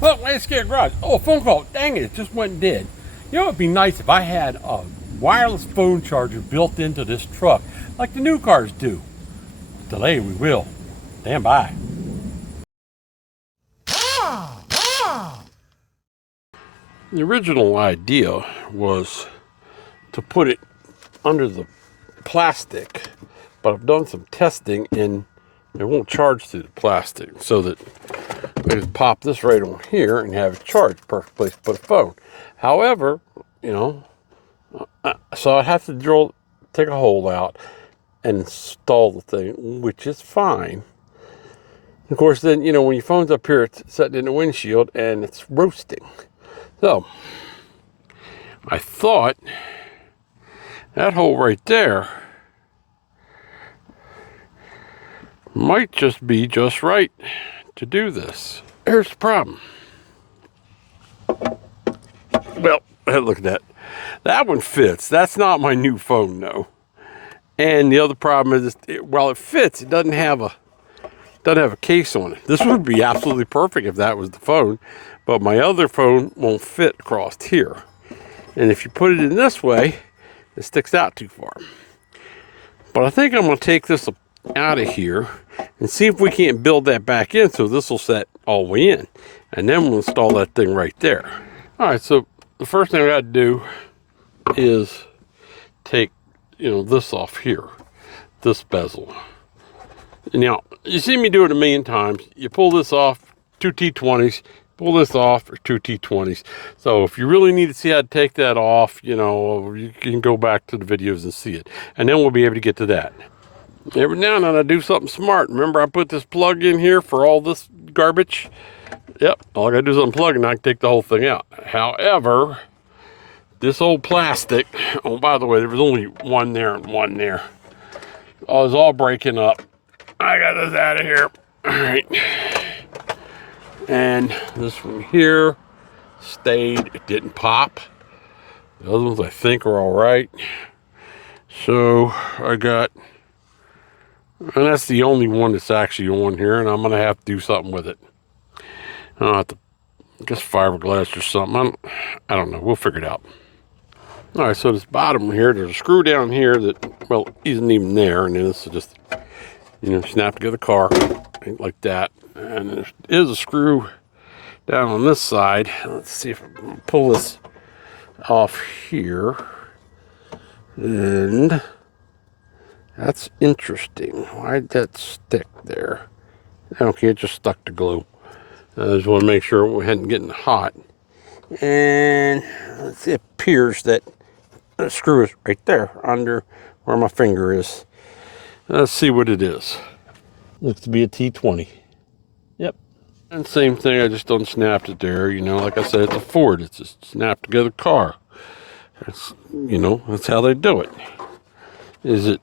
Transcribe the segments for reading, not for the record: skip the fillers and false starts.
Well, Landscape Garage. Oh, a phone call. Dang it, it just went dead. You know, it'd be nice if I had a wireless phone charger built into this truck, like the new cars do. Delay, we will. Stand by. The original idea was to put it under the plastic, but I've done some testing and it won't charge through the plastic, so that I just pop this right on here and have it charged. Perfect place to put a phone. However, you know, so I'd have to take a hole out and install the thing, which is fine. Of course, then, you know, when your phone's up here, it's sitting in the windshield and it's roasting. So I thought that hole right there might just be just right to do this. Here's the problem. Well, look at that. That one fits. That's not my new phone, though. And the other problem is, while it fits, it doesn't have a case on it. This would be absolutely perfect if that was the phone, but my other phone won't fit across here. And if you put it in this way, it sticks out too far. But I think I'm going to take this out of here and see if we can't build that back in so this will set all the way in. And then we'll install that thing right there. All right, so the first thing I got to do is take, you know, this off here, this bezel. Now, you see me do it a million times. You pull this off, 2 T20s, pull this off, or 2 T20s. So if you really need to see how to take that off, you know, you can go back to the videos and see it. And then we'll be able to get to that. Every now and then I do something smart. Remember I put this plug in here for all this garbage? Yep, all I gotta do is unplug it and I can take the whole thing out. However, this old plastic, oh, by the way, there was only one there and one there. Oh, it's all breaking up. I got this out of here. All right. And this one here stayed. It didn't pop. The other ones I think are all right. So I got, and that's the only one that's actually on here, and I'm going to have to do something with it. I'll have to, I guess, fiberglass or something. I don't know. We'll figure it out. All right, so this bottom here, there's a screw down here that, well, isn't even there, and then this is just, you know, snap together the car, like that. And there is a screw down on this side. Let's see if I can pull this off here. And that's interesting. Why'd that stick there? Okay, it just stuck to glue. I just want to make sure it hadn't getting hot. And it appears that the screw is right there under where my finger is. Let's see what it is. Looks to be a T20. Yep. And same thing, I just unsnapped it there. You know, like I said, it's a Ford. It's a snap together car. That's, you know, that's how they do it. Is it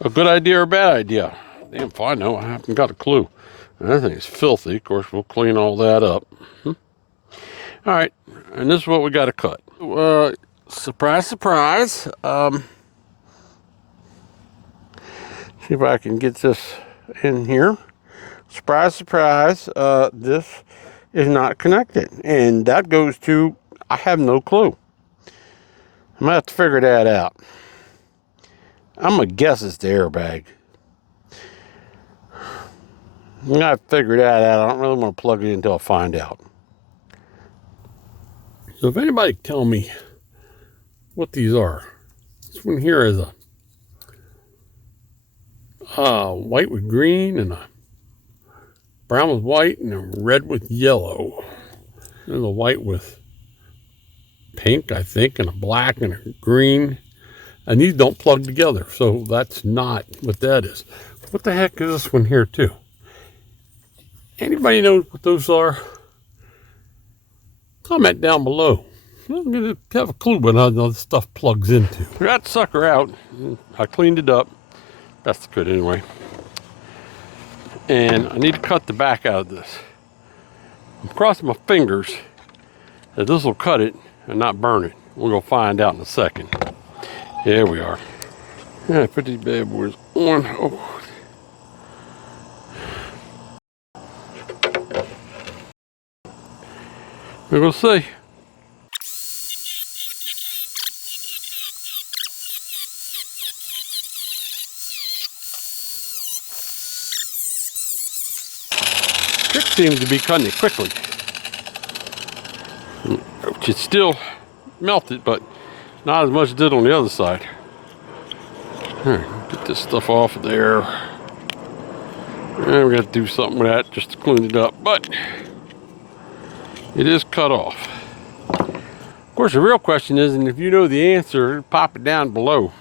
a good idea or a bad idea? Damn if I know. I haven't got a clue. That thing is filthy. Of course, we'll clean all that up. All right, and this is what we got to cut. Surprise, surprise. See if I can get this in here. Surprise, surprise. This is not connected, and that goes to, I have no clue. I'm gonna have to figure that out. I'm gonna guess it's the airbag. I'm gonna have to figure that out. I don't really want to plug it in until I find out. So if anybody can tell me what these are. This one here is a white with green and a brown with white and a red with yellow. There's a white with pink, I think, and a black and a green. And these don't plug together, so that's not what that is. What the heck is this one here too? Anybody know what those are? Comment down below. I'm going to have a clue what all this stuff plugs into. I got the sucker out. I cleaned it up. That's good anyway. And I need to cut the back out of this. I'm crossing my fingers that this will cut it and not burn it. We're going to find out in a second. Here we are. Yeah, put these bad boys on. Oh. We're gonna see. Trick seems to be cutting it quickly. Which is still melted, but not as much as it did on the other side. All right, get this stuff off of there. And we got to do something with that just to clean it up, but it is cut off. Of course, the real question is, and if you know the answer, pop it down below.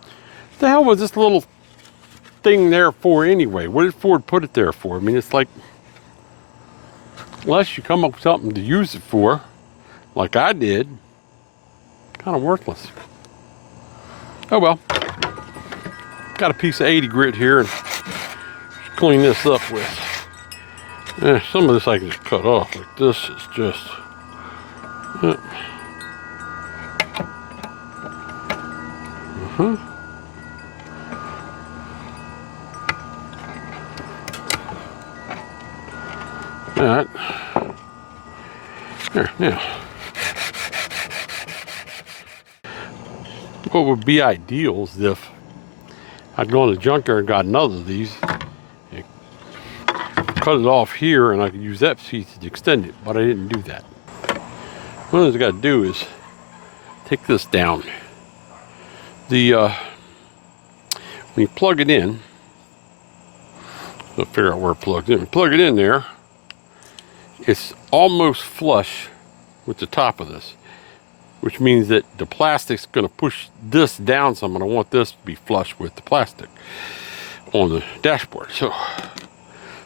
What the hell was this little thing there for anyway? What did Ford put it there for? I mean, it's like, unless you come up with something to use it for, like I did, kind of worthless. Oh well. Got a piece of 80 grit here and clean this up with. Some of this I can just cut off. Like this is just. All right. There, now. What would be ideal is if I'd go in the junkyard and got another of these, and cut it off here, and I could use that piece to extend it, but I didn't do that. What I got to do is take this down. When you plug it in, I'll figure out where it plugs in. Plug it in there, it's almost flush with the top of this, which means that the plastic's going to push this down some, and I want this to be flush with the plastic on the dashboard. So,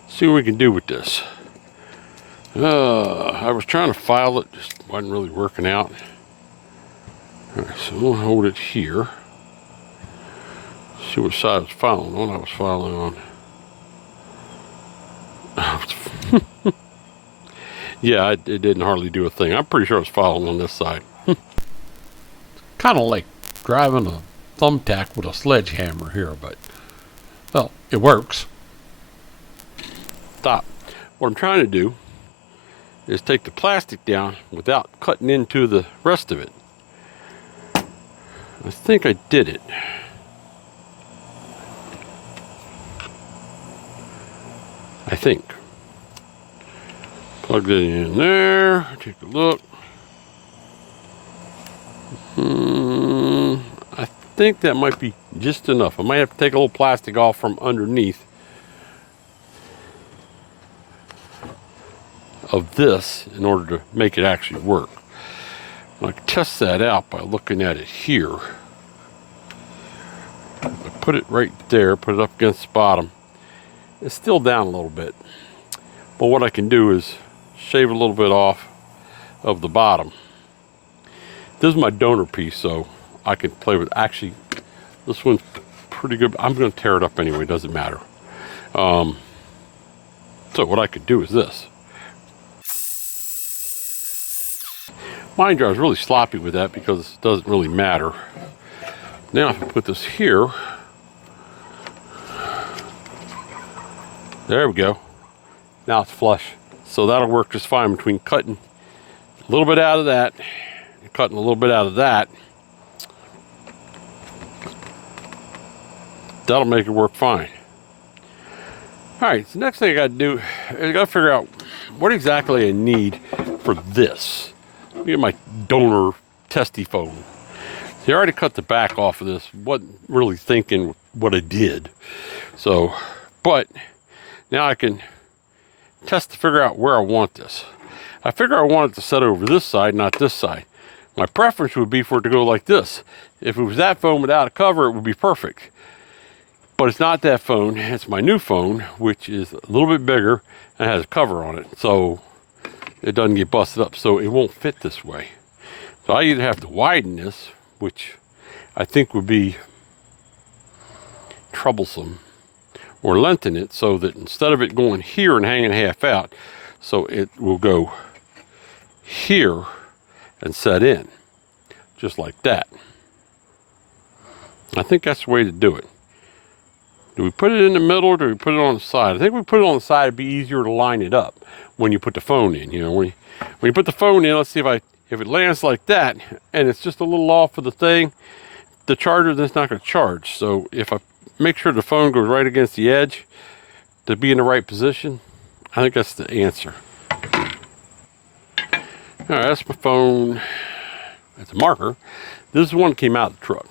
see what we can do with this. I was trying to file it, just wasn't really working out. All right, so we'll hold it here. See what side I was filing on. I was filing on. Yeah, it didn't hardly do a thing. I'm pretty sure I was filing on this side. Kind of like driving a thumbtack with a sledgehammer here, but, well, it works. Stop. What I'm trying to do is take the plastic down without cutting into the rest of it. I think I did it. I think. Plug that in there, take a look. I think that might be just enough. I might have to take a little plastic off from underneath of this in order to make it actually work. I can test that out by looking at it here. I put it right there, put it up against the bottom. It's still down a little bit. But what I can do is shave a little bit off of the bottom. This is my donor piece, so I can play with. Actually, this one's pretty good. I'm going to tear it up anyway, doesn't matter. So what I could do is this. Mind you, I was really sloppy with that because it doesn't really matter. Now I can put this here. There we go. Now it's flush. So that'll work just fine between cutting a little bit out of that and cutting a little bit out of that. That'll make it work fine. All right, so next thing I got to do is I got to figure out what exactly I need for this. Let me get my donor testy phone. See, I already cut the back off of this. Wasn't really thinking what I did. So, but now I can test to figure out where I want this. I figure I want it to set over this side, not this side. My preference would be for it to go like this. If it was that phone without a cover, it would be perfect. But it's not that phone. It's my new phone, which is a little bit bigger and has a cover on it. So it doesn't get busted up. So it won't fit this way. So I either have to widen this, which I think would be troublesome, or lengthen it so that instead of it going here and hanging half out, so it will go here and set in, just like that. I think that's the way to do it. Do we put it in the middle or do we put it on the side? I think we put it on the side, it'd be easier to line it up. when you put the phone in. You know, when you put the phone in, let's see if it lands like that and it's just a little off of the thing, the charger then's not going to charge. So if I make sure the phone goes right against the edge to be in the right position, I think that's the answer. All right, that's my phone. That's a marker. This is one that came out of the truck.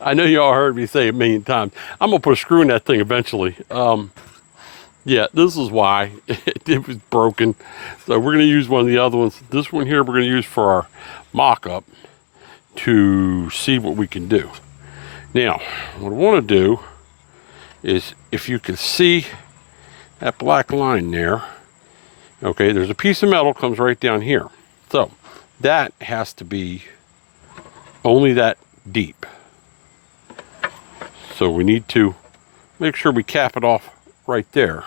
I know y'all heard me say it a million times. I'm gonna put a screw in that thing eventually. Yeah, this is why it was broken. So we're gonna use one of the other ones. This one here we're gonna use for our mock-up to see what we can do. Now, what I want to do is, if you can see that black line there, okay, there's a piece of metal comes right down here. So that has to be only that deep. So we need to make sure we cap it off right there.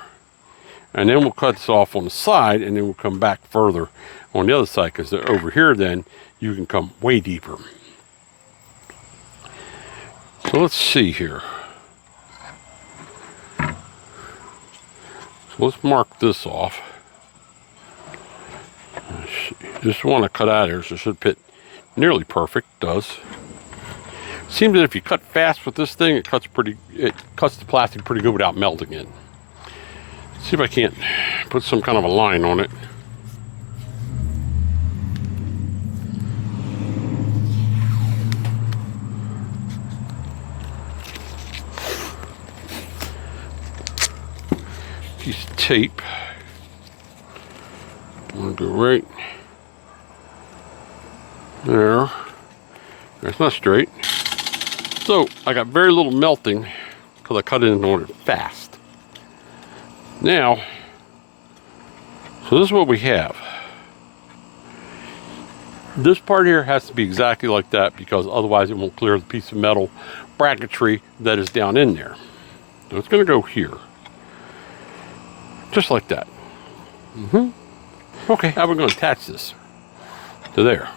And then we'll cut this off on the side, and then we'll come back further on the other side, because over here then you can come way deeper. So let's see here. So let's mark this off. This one I cut out of here, so it should fit nearly perfect. It does. Seems that if you cut fast with this thing, it cuts the plastic pretty good without melting it. Let's see if I can't put some kind of a line on it. Piece of tape. I'm gonna go right there. That's not straight. So I got very little melting because I cut it in order fast. Now, so this is what we have. This part here has to be exactly like that, because otherwise it won't clear the piece of metal bracketry that is down in there. So it's going to go here. Just like that. Okay, how are we going to attach this to there?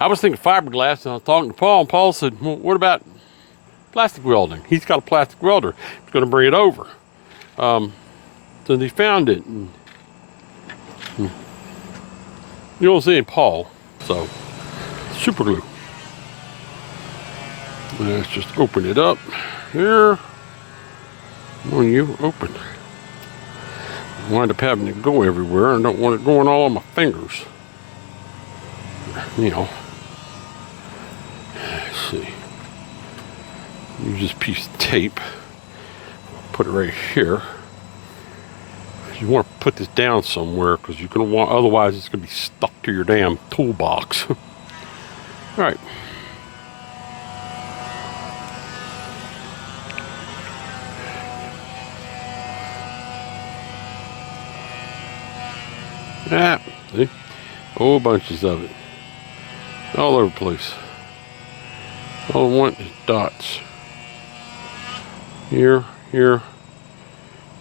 I was thinking fiberglass, and I was talking to Paul, and Paul said, well, what about plastic welding? He's got a plastic welder. He's going to bring it over. So they found it. And, you know what I'm saying, Paul. So, super glue. Let's just open it up here. When you open, I wind up having to go everywhere. I don't want it going all on my fingers. You know. Let's see. Use this piece of tape. Put it right here. You want to put this down somewhere, because you're going to want, otherwise it's going to be stuck to your damn toolbox. All right. Ah, see? Whole bunches of it. All over the place. All I want is dots. Here, here,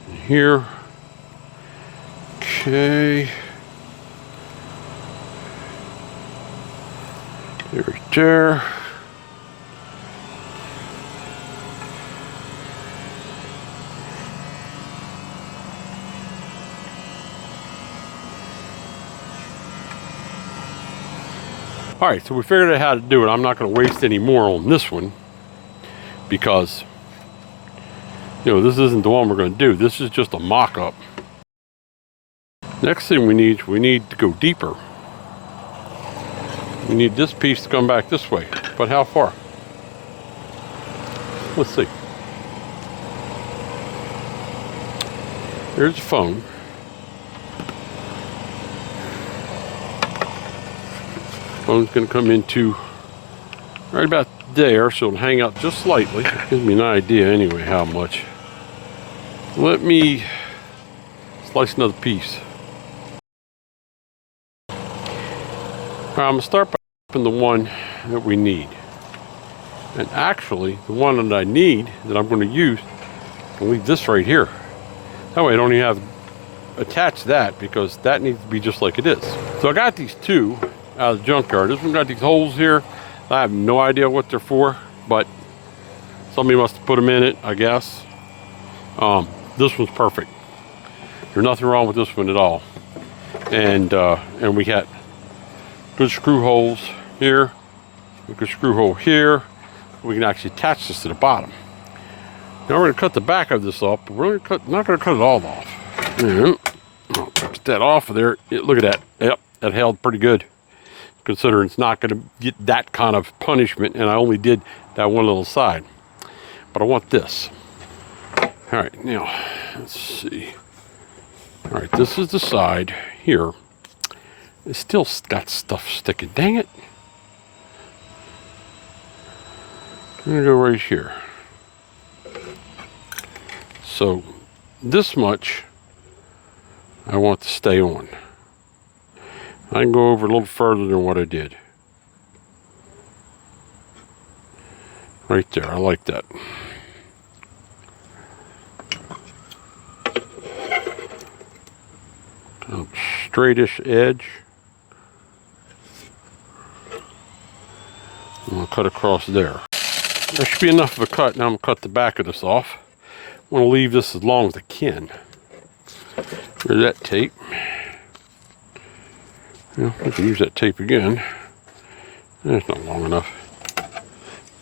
and here. Okay. Right there. All right, so we figured out how to do it. I'm not going to waste any more on this one, because, you know, this isn't the one we're going to do. This is just a mock-up. Next thing we need to go deeper. We need this piece to come back this way. But how far? Let's see. Here's the phone. Phone's going to come into right about there, so it'll hang out just slightly. Gives me an idea anyway how much. Let me slice another piece. All right, I'm going to start by putting the one that we need. And actually, the one that I need, that I'm going to use, I'll leave this right here. That way I don't even have to attach that, because that needs to be just like it is. So I got these two out of the junkyard. This one got these holes here. I have no idea what they're for, but somebody must have put them in it, I guess. This one's perfect. There's nothing wrong with this one at all. And we got good screw holes here, a good screw hole here. We can actually attach this to the bottom. Now we're going to cut the back of this off, but we're not going to cut it all off. And I'll get that off of there. Look at that. Yep, that held pretty good, considering it's not going to get that kind of punishment, and I only did that one little side. But I want this. All right, now, let's see. All right, this is the side here. It's still got stuff sticking. Dang it. I'm going to go right here. So, this much I want to stay on. I can go over a little further than what I did. Right there, I like that. Kind of straightish edge. I'm going to cut across there. There should be enough of a cut. Now I'm going to cut the back of this off. I want to leave this as long as I can. There's that tape. Yeah, I can use that tape again. It's not long enough.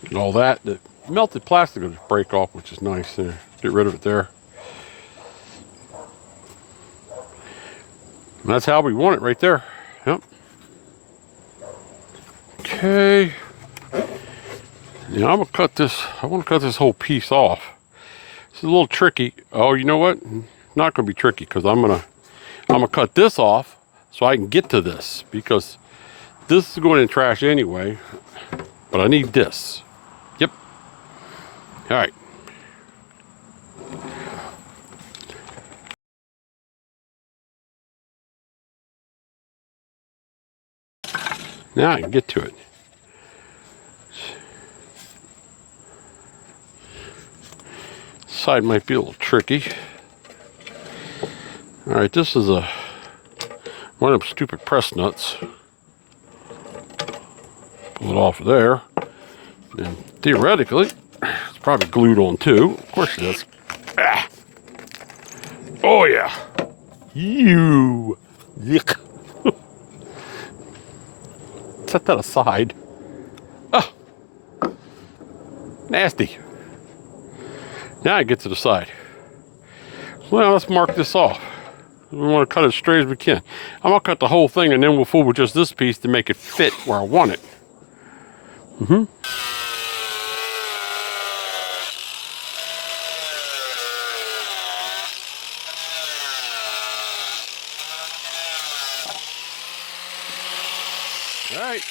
And all that, the melted plastic will just break off, which is nice. Get rid of it there. And that's how we want it right there. Yep. Okay. Now I'm gonna cut this. I want to cut this whole piece off. It's a little tricky. Oh, you know what? Not gonna be tricky, because I'm gonna cut this off so I can get to this, because this is going in trash anyway. But I need this. Yep. All right. Now I can get to it. Side might be a little tricky. All right, this is one of them stupid press nuts. Pull it off of there. And theoretically, it's probably glued on too. Of course it is. Ah. Oh yeah. You. Yuck. Set that aside. Oh. Nasty. Now I get to the side. Well, let's mark this off. We want to cut it as straight as we can. I'm going to cut the whole thing, and then we'll fool with just this piece to make it fit where I want it. All right.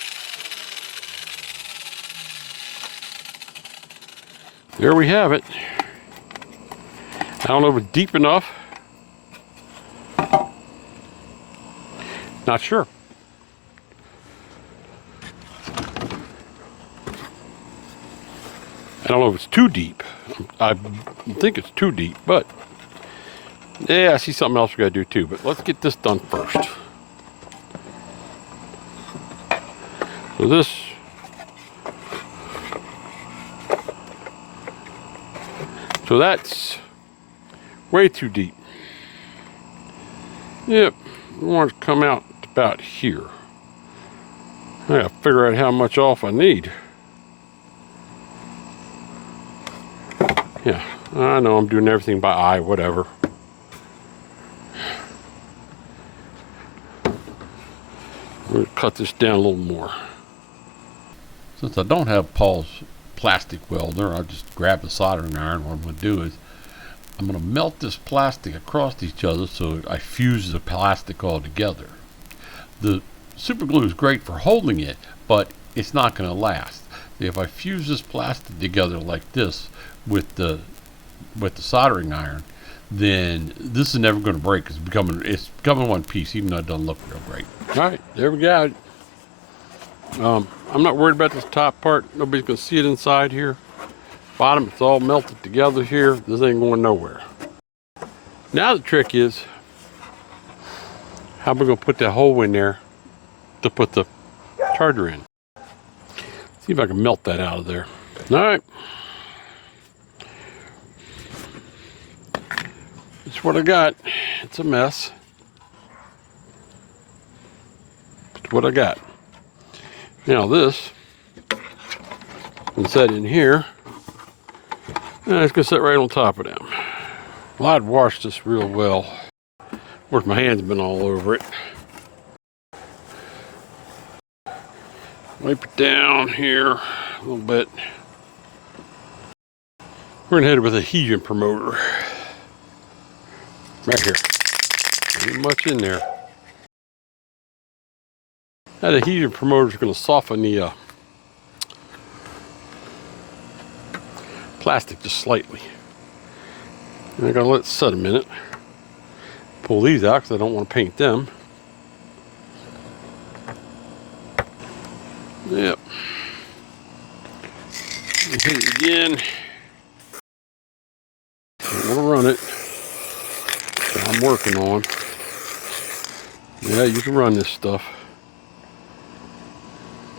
There we have it. I don't know if it's deep enough. Not sure. I don't know if it's too deep. I think it's too deep, but yeah, I see something else we gotta do too. But let's get this done first. So this, so that's way too deep. Yep, I want it to come out about here. I gotta figure out how much off I need. Yeah, I know I'm doing everything by eye, whatever. We'll cut this down a little more. Since I don't have Paul's plastic welder, I'll just grab the soldering iron. What I'm going to do is I'm going to melt this plastic across each other so I fuse the plastic all together. The super glue is great for holding it, but it's not going to last. If I fuse this plastic together like this with the soldering iron, then this is never going to break. It's becoming one piece, even though it doesn't look real great. All right, there we go. I'm not worried about this top part. Nobody's going to see it inside here. Bottom, it's all melted together here. This ain't going nowhere. Now the trick is, how am I going to put that hole in there to put the charger in? See if I can melt that out of there. All right. That's what I got. It's a mess. It's what I got. Now this, can set in here. And it's gonna sit right on top of them. Well, I'd washed this real well. Of course, my hand's been all over it. Wipe it down here a little bit. We're gonna hit it with a adhesion promoter. Right here. Ain't much in there. That adhesion promoter is gonna soften the plastic just slightly. And I gotta let it set a minute. Pull these out because I don't want to paint them. Yep. Hit it again. I want to run it. That I'm working on. Yeah, you can run this stuff.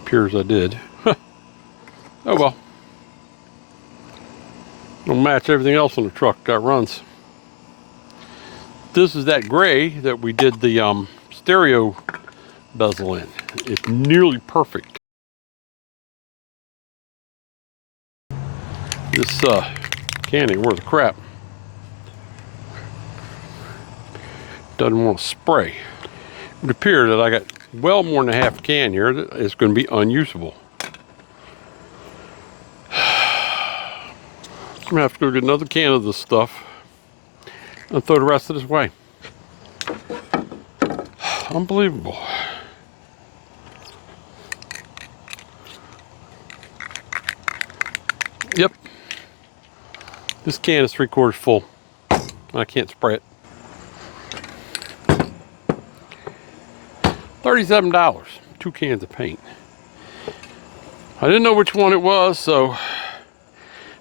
Appears I did. Oh well. It'll match everything else on the truck that runs. This is that gray that we did the stereo bezel in. It's nearly perfect. This can ain't worth a crap. Doesn't want to spray. It would appear that I got well more than a half can here that is going to be unusable. I'm gonna have to go get another can of this stuff and throw the rest of this away. Unbelievable. Yep. This can is 3/4 full. I can't spray it. $37, 2 cans of paint. I didn't know which one it was, so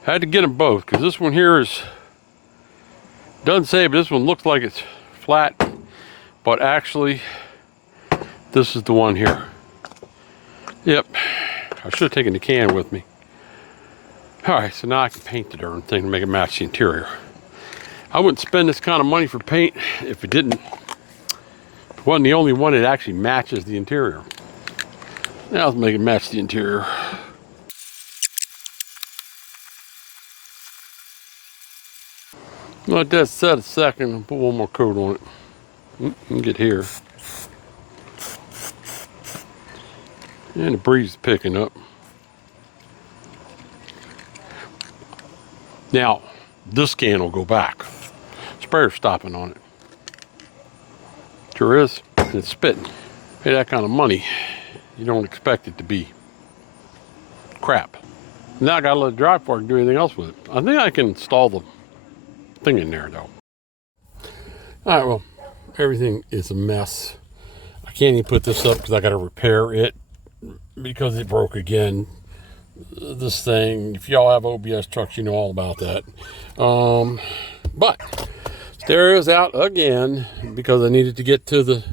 I had to get them both, because this one here is, doesn't say, but this one looks like it's flat, but actually this is the one here. Yep, I should have taken the can with me. All right, so now I can paint the darn thing to make it match the interior. I wouldn't spend this kind of money for paint if it didn't. If it wasn't the only one that actually matches the interior. Now let's make it match the interior. Let that set a second and put one more coat on it. And get here. And the breeze is picking up. Now, this can will go back. Sprayer's stopping on it. Sure is. And it's spitting. Pay that kind of money, you don't expect it to be crap. Now I gotta let it dry before I can do anything else with it. I think I can install the thing in there though. All right, well, everything is a mess. I can't even put this up because I gotta repair it because it broke again. This thing, if y'all have OBS trucks, you know all about that. But stereo's out again because I needed to get to the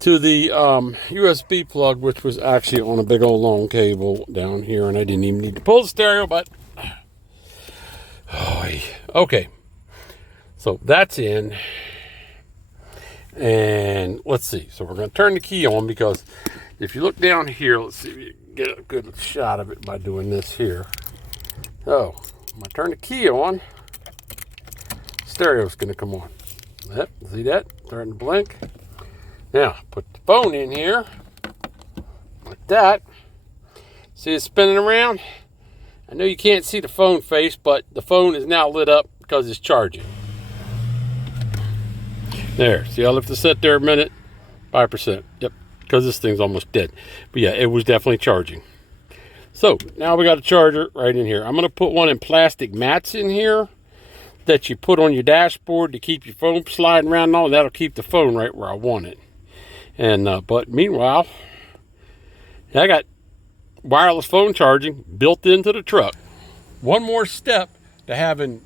USB plug, which was actually on a big old long cable down here, and I didn't even need to pull the stereo, but okay, so that's in. And let's see, so we're going to turn the key on, because if you look down here, let's see if you can get a good shot of it by doing this here. So I'm going to turn the key on, stereo's going to come on. Yep, see that? Starting to blink. Now put the phone in here like that. See it spinning around? I know you can't see the phone face, but the phone is now lit up because it's charging. There, see, I left it sit there a minute, 5%. Yep, because this thing's almost dead. But yeah, it was definitely charging. So now we got a charger right in here. I'm going to put one in plastic mats in here that you put on your dashboard to keep your phone sliding around and all. That'll keep the phone right where I want it. And but meanwhile, I got wireless phone charging built into the truck. One more step to having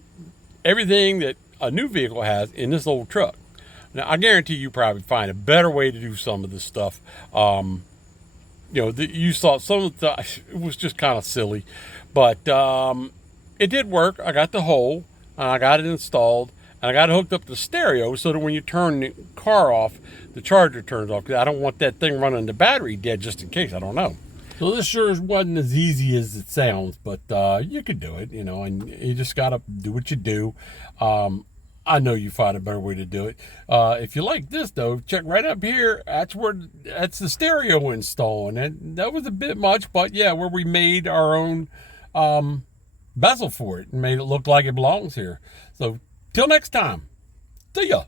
everything that a new vehicle has in this old truck. Now, I guarantee you probably find a better way to do some of this stuff. You know, you saw some of the, it was just kind of silly, but it did work. I got the hole, and I got it installed, And I got it hooked up to stereo so that when you turn the car off, the charger turns off, because I don't want that thing running the battery dead just in case. I don't know. So this sure wasn't as easy as it sounds, but you could do it, you know, and you just got to do what you do. I know you find a better way to do it. If you like this, though, check right up here. That's the stereo install, and that was a bit much, but yeah, where we made our own bezel for it and made it look like it belongs here. So till next time, see ya.